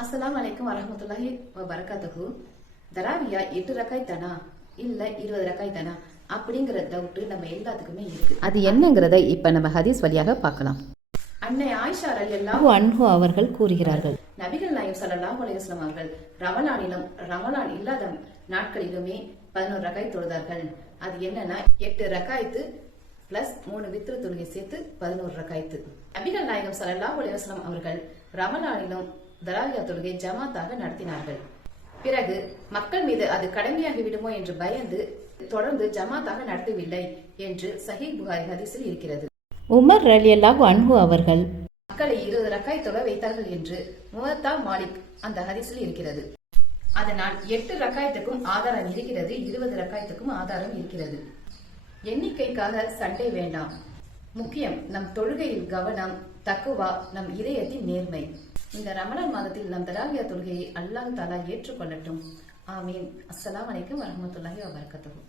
அஸ்ஸலாமு அலைக்கும் வரஹ்மத்துல்லாஹி வபரகாத்துஹு. தராவியா 8 ரக்காய் தானா இல்ல 20 ரக்காய் தானா அப்படிங்கிற டவுட் நம்ம எல்லாத்துக்குமே இருக்கு. அது என்னங்கிறத இப்ப நம்ம ஹதீஸ் வழியாக பார்க்கலாம். அன்னை ஆயிஷா ரலியல்லாஹு அன்ஹு அவர்கள் கூறுகிறார்கள், நபிகள் நாயகம் ஸல்லல்லாஹு அலைஹி வஸல்லம் அவர்கள் ரமலானிலும் ரமலான் இல்லாத நாட்களிலுமே 11 ரக்காய் தொழுதார்கள். அது என்னன்னா 8 ரக்காயத்து பிளஸ் 3 வித்ரு தொழுகை சேர்த்து 11 ரக்காயத்து. நபிகள் நாயகம் ஸல்லல்லாஹு அலைஹி வஸல்லம் அவர்கள் ரமலானிலும் தராவியா தொழுகை ஜமாத்தாக நடத்தினார்கள். பிறகு மக்கள் மீது அது கடமையாகி விடுமோ என்று பயந்து தொடர்ந்து ஜமாத்தாக நடத்தவில்லை என்று சஹீஹ் புகாரி ஹதீஸில் இருக்கிறது. உமர் ரலியல்லாஹு அன்ஹு அவர்கள் மக்களை 20 ரக்காய் தொழ வைத்தார்கள் என்று முவத்தா மாலிக் அந்த ஹதீஸில் இருக்கிறது. அதனால் 8 ரக்காயத்துக்கும் ஆதாரம் இருக்கிறது, 20 ரக்காயத்துக்கும் ஆதாரம் இருக்கிறது. எண்ணிக்கைக்காக சண்டை வேண்டாம். முக்கியம் நம் தொழுகையில் கவனம், தக்குவா, நம் இதயத்தின் நேர்மை. இந்த ரமலான் மாதத்தில் நம் தராவியா தொழுகையை அல்லாஹ் தஆலா ஏற்றுக்கொள்ளட்டும். ஆமீன். அஸ்ஸலாமு அலைக்கும் வரஹ்மத்துல்லாஹி வபரகாத்துஹு.